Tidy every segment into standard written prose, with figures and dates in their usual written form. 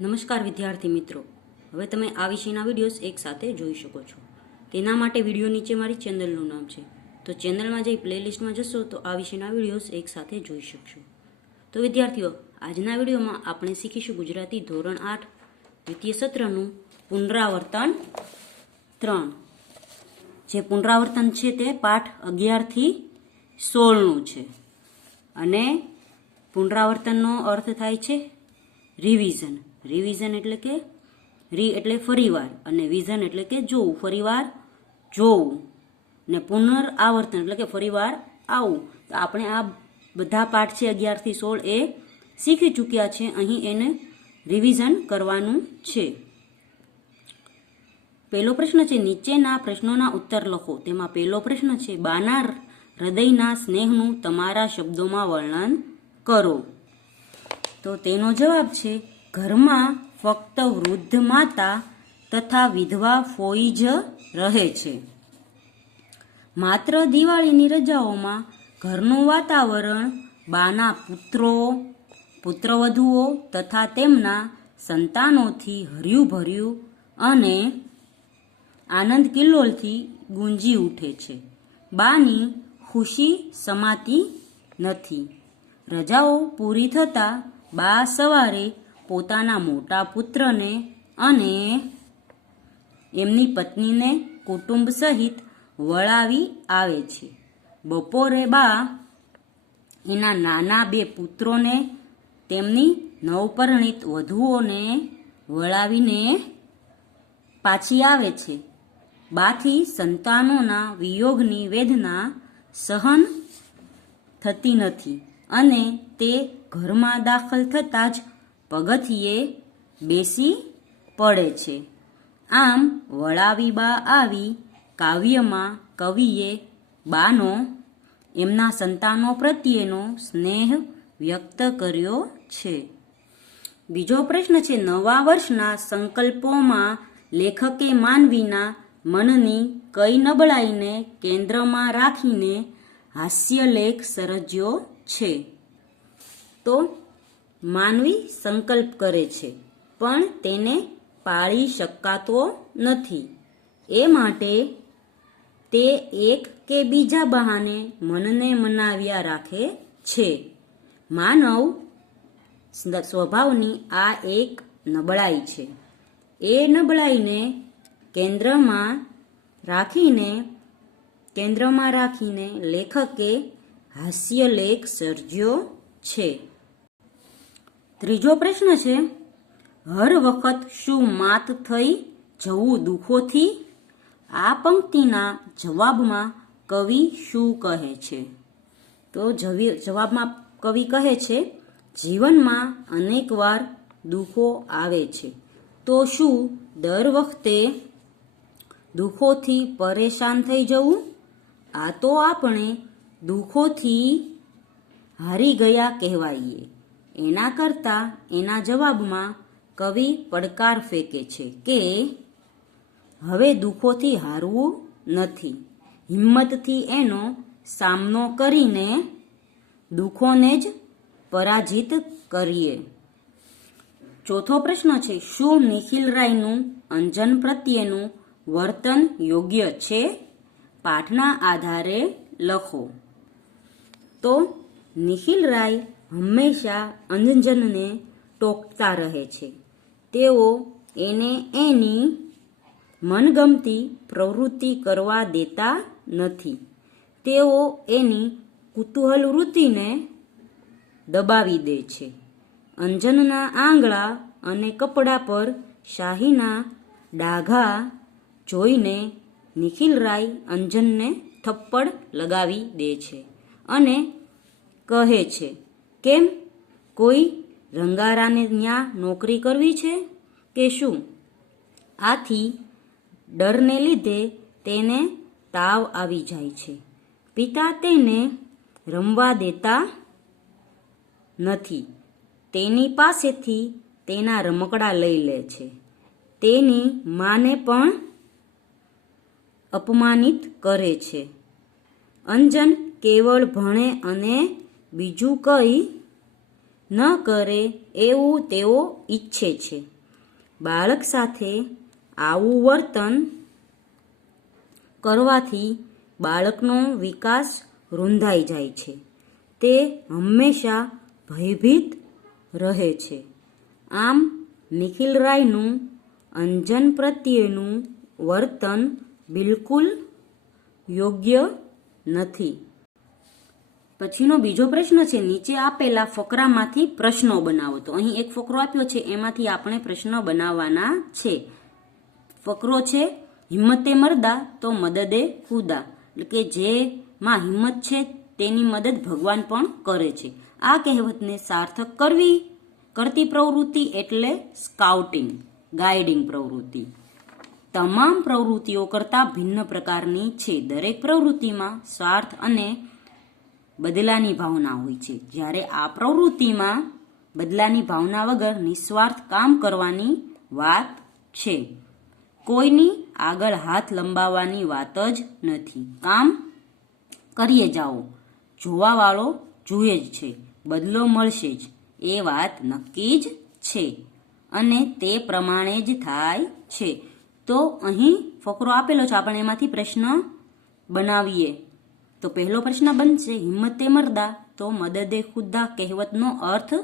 નમસ્કાર વિદ્યાર્થી મિત્રો, હવે તમે આ વિષયના વિડીયોઝ એક સાથે જોઈ શકો છો. તેના માટે વિડીયો નીચે મારી ચેનલનું નામ છે, તો ચેનલમાં જઈ પ્લેલિસ્ટમાં જશો તો આ વિષયના વિડીયોઝ એક સાથે જોઈ શકશો. તો વિદ્યાર્થીઓ, આજના વિડીયોમાં આપણે શીખીશું ગુજરાતી ધોરણ 8 દ્વિતીય સત્રનું પુનરાવર્તન 3. જે પુનરાવર્તન છે તે પાઠ 11 થી 16નું છે. અને પુનરાવર્તનનો અર્થ થાય છે રિવિઝન. રિવિઝન એટલે કે રી એટલે ફરીવાર અને વિઝન એટલે કે જોવું, ફરીવાર જોવું, ને પુનરાવર્તન એટલે કે ફરીવાર આવું. તો આપણે આ બધા પાઠ છે 11 થી 16 એ શીખી ચૂક્યા છે. અહીં એને રિવિઝન કરવાનું છે. પહેલો પ્રશ્ન છે, નીચેના પ્રશ્નોના ઉત્તર લખો. તેમાં પહેલો પ્રશ્ન છે, બાના હૃદયના સ્નેહનું તમારા શબ્દોમાં વર્ણન કરો. તો તેનો જવાબ છે, ઘરમાં ફક્ત વૃદ્ધ માતા તથા વિધવા ફોઈ જ રહે છે. માત્ર દિવાળીની રજાઓમાં ઘરનું વાતાવરણ બાના પુત્રો, પુત્રવધુઓ તથા તેમના સંતાનોથી હર્યું ભર્યું અને આનંદ કિલ્લોલથી ગુંજી ઉઠે છે. બાની ખુશી સમાતી નથી. રજાઓ પૂરી થતાં બા સવારે પોતાના મોટા પુત્રને અને એમની પત્નીને કુટુંબ સહિત વળાવી આવે છે. બપોરે બા એના નાના 2 પુત્રોને તેમની નવપરિણીત વધુઓને વળાવીને પાછી આવે છે. બાથી સંતાનોના વિયોગની વેદના સહન થતી નથી અને તે ઘરમાં દાખલ થતાં જ પગથિયે બેસી પડે છે. આમ વળાવી બા આવી કાવ્યમાં કવિએ બાનો એમના સંતાનો પ્રત્યેનો સ્નેહ વ્યક્ત કર્યો છે. બીજો પ્રશ્ન છે, નવા વર્ષના સંકલ્પોમાં લેખકે માનવીના મનની કઈ નબળાઈને કેન્દ્રમાં રાખીને હાસ્યલેખ સર્જ્યો છે? તો માનવી સંકલ્પ કરે છે પણ તેને પાળી શકાતો નથી. એ માટે તે એક કે બીજા બહાને મનને મનાવ્યા રાખે છે. માનવ સ્વભાવની આ એક નબળાઈ છે. એ નબળાઈને કેન્દ્રમાં રાખીને લેખકે હાસ્યલેખ સર્જ્યો છે. ત્રીજો પ્રશ્ન છે, હર વખત શું માત થઈ જવું દુઃખોથી? આ પંક્તિના જવાબમાં કવિ શું કહે છે? તો જવાબમાં કવિ કહે છે, જીવનમાં અનેકવાર દુઃખો આવે છે. તો શું દર વખતે દુઃખોથી પરેશાન થઈ જવું? આ તો આપણે દુઃખોથી હારી ગયા કહેવાઈએ. એના કરતાં એના જવાબમાં કવિ પડકાર ફેંકે છે કે હવે દુઃખોથી હારવું નથી, હિંમતથી એનો સામનો કરીને દુઃખોને જ પરાજિત કરીએ. ચોથો પ્રશ્ન છે, શું નિખિલ રાયનું અંજન પ્રત્યેનું વર્તન યોગ્ય છે? પાઠના આધારે લખો. તો નિખિલ રાય હંમેશા અંજનને ટોકતા રહે છે. તેઓ એને એની મનગમતી પ્રવૃત્તિ કરવા દેતા નથી. તેઓ એની કુતૂહલ વૃત્તિને દબાવી દે છે. અંજનના આંગળા અને કપડા પર શાહીના ડાઘા જોઈને નિખિલ રાય અંજનને થપ્પડ લગાવી દે છે અને કહે છે, કેમ, કોઈ રંગારાને ન્યા નોકરી કરવી છે કે શું? આથી ડરને લીધે તેને તાવ આવી જાય છે. પિતા તેને રમવા દેતા નથી. તેની પાસેથી તેના રમકડા લઈ લે છે. તેની માને પણ અપમાનિત કરે છે. અંજન કેવળ ભણે અને બીજું કંઈ ન કરે એવું તેઓ ઈચ્છે છે. બાળક સાથે આવું વર્તન કરવાથી બાળકનો વિકાસ રૂંધાઈ જાય છે. તે હંમેશા ભયભીત રહે છે. આમ નિખિલ રાયનું અંજન પ્રત્યેનું વર્તન બિલકુલ યોગ્ય નથી. પછીનો બીજો પ્રશ્ન છે, નીચે આપેલા ફકરામાંથી પ્રશ્નો બનાવો. તો અહીં એક ફકરો આપ્યો છે, એમાંથી આપણે પ્રશ્ન બનાવવાના છે. ફકરો છે, હિમ્મતે મર્દા તો મદદે ખુદા, એટલે કે જેમાં હિંમત છે તેની મદદ ભગવાન પણ કરે છે. આ કહેવતને સાર્થક કરતી પ્રવૃત્તિ એટલે સ્કાઉટિંગ, ગાઈડિંગ પ્રવૃત્તિ. તમામ પ્રવૃત્તિઓ કરતાં ભિન્ન પ્રકારની છે. દરેક પ્રવૃત્તિમાં સ્વાર્થ અને બદલાની ભાવના હોય છે, જ્યારે આ પ્રવૃત્તિમાં બદલાની ભાવના વગર નિસ્વાર્થ કામ કરવાની વાત છે. કોઈની આગળ હાથ લંબાવવાની વાત જ નથી. કામ કરીએ જાઓ, જોવાવાળો જુએ જ છે, બદલો મળશે જ એ વાત નક્કી જ છે અને તે પ્રમાણે જ થાય છે. તો અહીં ફકરો આપેલો છે, આપણે એમાંથી પ્રશ્ન બનાવીએ. તો પહેલો પ્રશ્ન બનશે, હિમ્મતે મર્દા તો મદદે ખુદા કહેવતનો અર્થ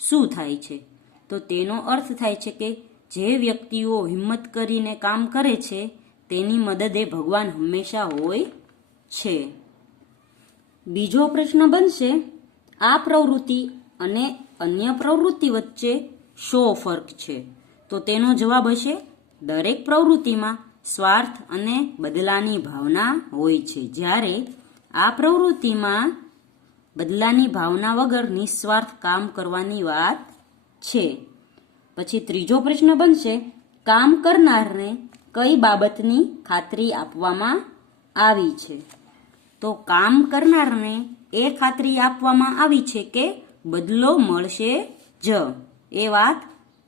શું થાય છે? તો તેનો અર્થ થાય છે કે જે વ્યક્તિઓ હિંમત કરીને કામ કરે છે તેની મદદે ભગવાન હંમેશા હોય છે. બીજો પ્રશ્ન બનશે, આ પ્રવૃત્તિ અને અન્ય પ્રવૃત્તિ વચ્ચે શો ફરક છે? તો તેનો જવાબ હશે, દરેક પ્રવૃત્તિમાં સ્વાર્થ અને બદલાની ભાવના હોય છે, જ્યારે આ પ્રવૃત્તિમાં બદલાની ભાવના વગર નિસ્વાર્થ કામ કરવાની વાત છે. પછી ત્રીજો પ્રશ્ન બનશે, કામ કરનારને કઈ બાબતની ખાતરી આપવામાં આવી છે? તો કામ કરનારને એ ખાતરી આપવામાં આવી છે કે બદલો મળશે જ, એ વાત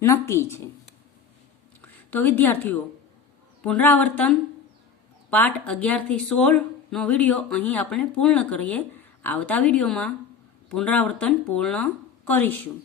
નક્કી છે. તો વિદ્યાર્થીઓ, પુનરાવર્તન પાઠ 11 થી 16નો વિડીયો અહીં આપણે પૂર્ણ કરીએ. આવતા વિડીયોમાં પુનરાવર્તન પૂર્ણ કરીશું.